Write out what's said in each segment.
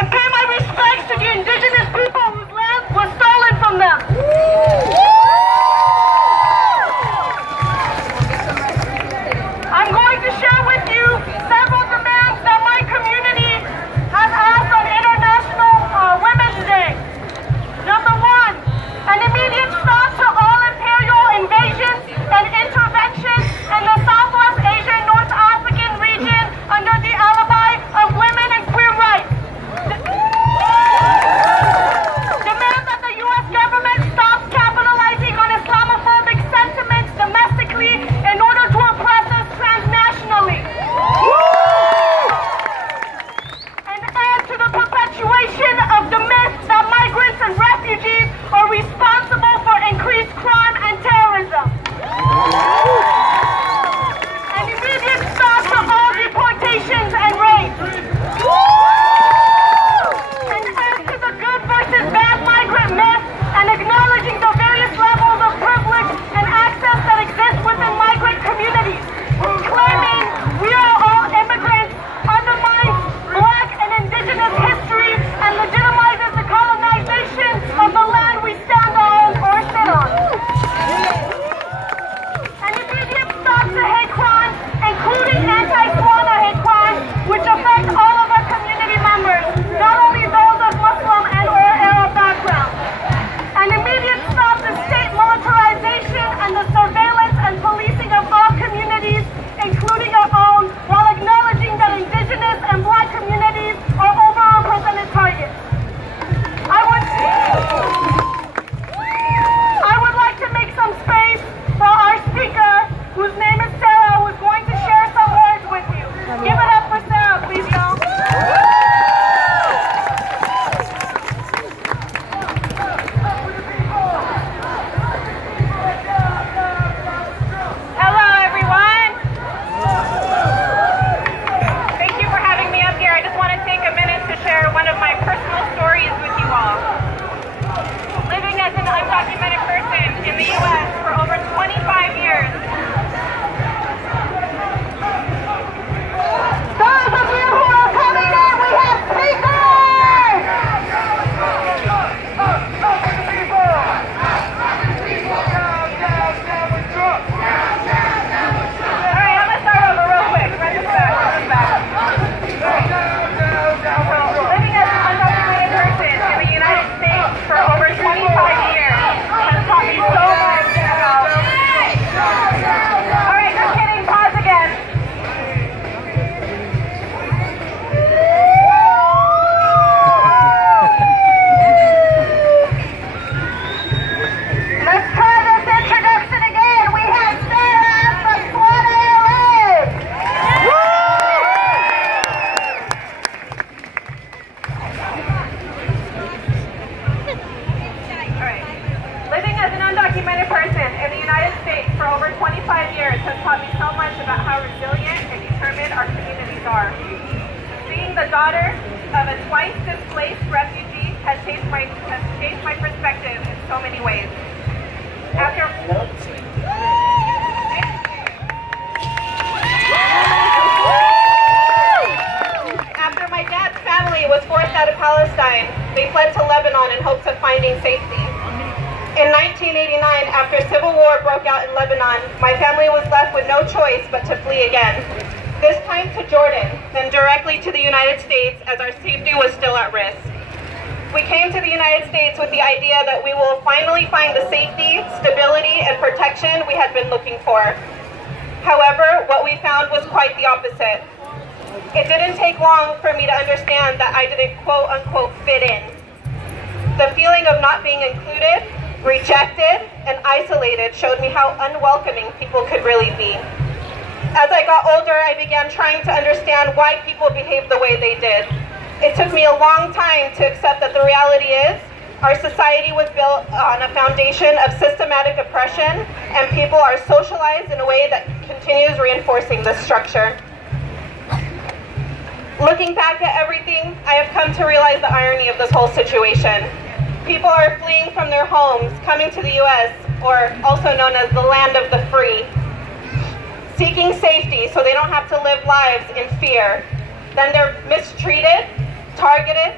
and pay my respects to the indigenous people whose land was stolen from them. I'm going to share with you several demands that my community has asked on International Women's Day. Number one, an immediate stop to all imperial invasions and interventions in the Southwest Asian North African region under the alibi of women and queer rights. Demand that the U.S. government stops capitalizing on Islamophobic sentiments domestically in order to oppress us transnationally. An end to the perpetuation of the myth that migrants and refugees are responsible for increased crime and terrorism. An immediate stop to all deportations and rapes. An end to the good versus bad migrant myth and acknowledging the various levels of privilege and access that exist within migrant communities. Claiming we are all immigrants undermines Black and Indigenous history and legitimizes the colonization of the land we stand on or sit on. An immediate stop to hate crimes, including anti-Swana hate crimes, which affect all of our community members, not only those of Muslim and or Arab background. An immediate stop to state militarization and the surveillance and policing of all communities, including our own, while acknowledging that Indigenous and Black communities are overrepresented targets. I would like to make some space for our speaker, whose name is Sarah, who is going to share some words with you. Give it up for Sarah, please, y'all. Hello, everyone. Thank you for having me up here. I just want to take a minute to share one of my personal stories with you all. Living as an undocumented person in the U.S. for over 25 years. Those of you who are coming in, we have speakers! All right, I'm going to start over real quick. Run this back. Living as an undocumented person in the United States for over 25 years has taught me so much about... All right, just kidding. Pause again. Let's try this introduction again. We have Sarah from Swana LA. All right. Living as an undocumented person in the United States for over 25 years has taught me so much about how resilient and determined our communities are. Being the daughter of a twice displaced refugee has changed my perspective in so many ways. After my dad's family was forced out of Palestine, they fled to Lebanon in hopes of finding safety. In 1989, after civil war broke out in Lebanon, my family was left with no choice but to flee again. This time to Jordan, then directly to the United States as our safety was still at risk. We came to the United States with the idea that we will finally find the safety, stability, and protection we had been looking for. However, what we found was quite the opposite. It didn't take long for me to understand that I didn't quote-unquote fit in. The feeling of not being included, rejected, and isolated showed me how unwelcoming people could really be. As I got older, I began trying to understand why people behaved the way they did. It took me a long time to accept that the reality is our society was built on a foundation of systematic oppression, and people are socialized in a way that continues reinforcing this structure. Looking back at everything, I have come to realize the irony of this whole situation. People are fleeing from their homes, coming to the U.S., or also known as the land of the free, seeking safety so they don't have to live lives in fear. Then they're mistreated, targeted,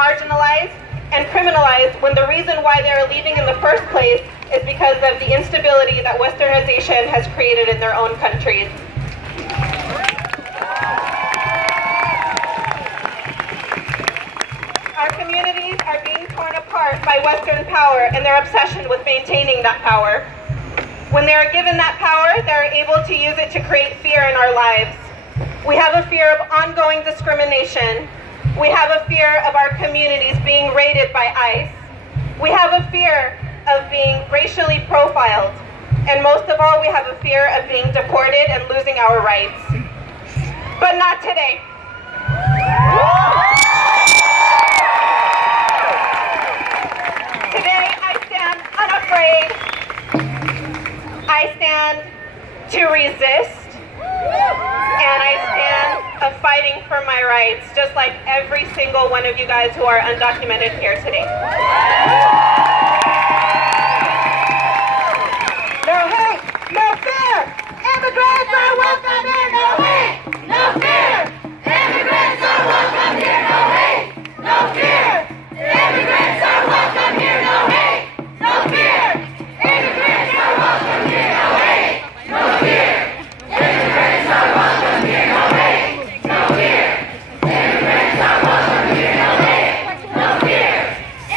marginalized, and criminalized when the reason why they're leaving in the first place is because of the instability that Westernization has created in their own countries. Our communities are being torn apart by Western power and their obsession with maintaining that power. When they are given that power, they're able to use it to create fear in our lives. We have a fear of ongoing discrimination. We have a fear of our communities being raided by ICE. We have a fear of being racially profiled. And most of all, we have a fear of being deported and losing our rights. But not today. Today, I stand unafraid. I stand to resist, and I stand of fighting for my rights, just like every single one of you guys who are undocumented here today. No hate, no fear. Immigrants are welcome here. No hate, no fear. Immigrants are welcome here. No hate, no fear. Immigrants are welcome here. No hate, no fear. Immigrants are welcome here. No hate, no fear. Immigrants are welcome here. No hate, no fear. Immigrants are welcome here. No hate, no fear.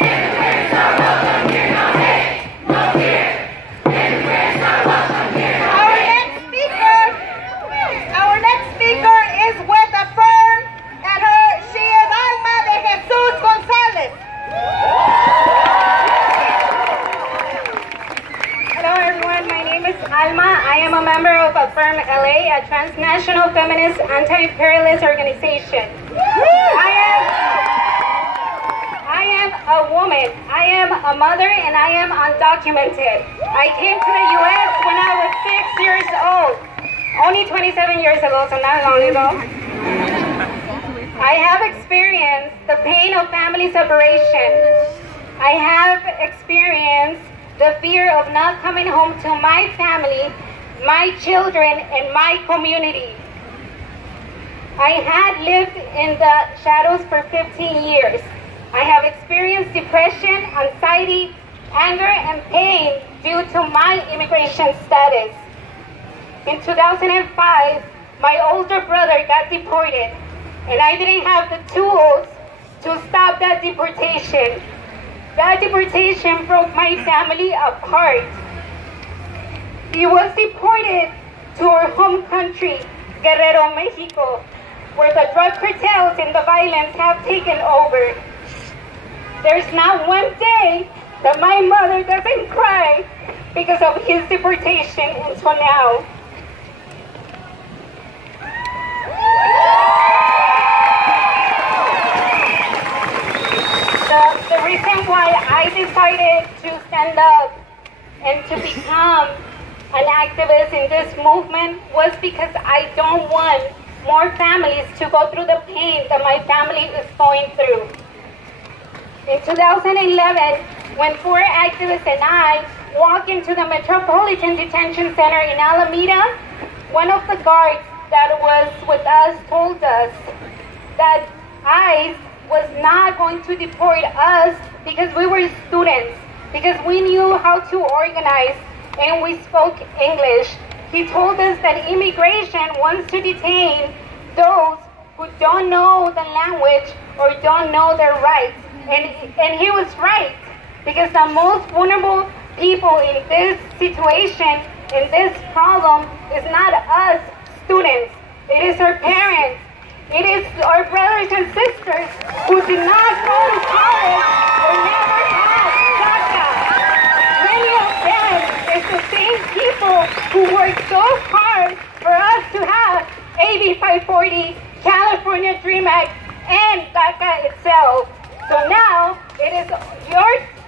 Immigrants are welcome here. No hate, no fear. Immigrants are welcome here. Our next speaker is with the firm, and she is Alma de Jesus Gonzalez. Hello everyone, my name is Alma. I am a member of Affirm LA, a transnational feminist anti-imperialist organization. I am a woman, I am a mother, and I am undocumented. I came to the US when I was 6 years old, only 27 years ago, so not long ago. I have experienced the pain of family separation. I have experienced the fear of not coming home to my family, my children, and my community. I had lived in the shadows for 15 years. I have experienced depression, anxiety, anger, and pain due to my immigration status. In 2005, my older brother got deported, and I didn't have the tools to stop that deportation. That deportation broke my family apart. He was deported to our home country, Guerrero, Mexico, where the drug cartels and the violence have taken over. There's not one day that my mother doesn't cry because of his deportation until now. The reason why I decided to stand up and to become an activist in this movement was because I don't want more families to go through the pain that my family is going through. In 2011, when 4 activists and I walked into the Metropolitan Detention Center in Alameda, one of the guards that was with us told us that ICE was not going to deport us because we were students, because we knew how to organize and we spoke English. He told us that immigration wants to detain those who don't know the language or don't know their rights. And he was right, because the most vulnerable people in this situation, in this problem, is not us students. It is our parents. It is our brothers and sisters who did not go to college or never had DACA. Many of them is the same people who worked so hard for us to have AB 540, California DREAM Act, and DACA itself. So now it is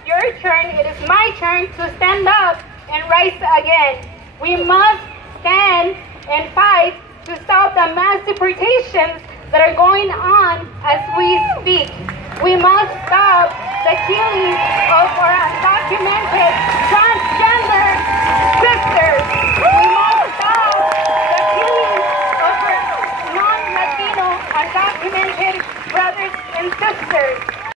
your turn, it is my turn to stand up and rise again. We must stand and fight to stop the mass deportations that are going on as we speak. We must stop the killing of our undocumented transgender sisters. We must stop the killing of our non-Latino undocumented brothers and sisters.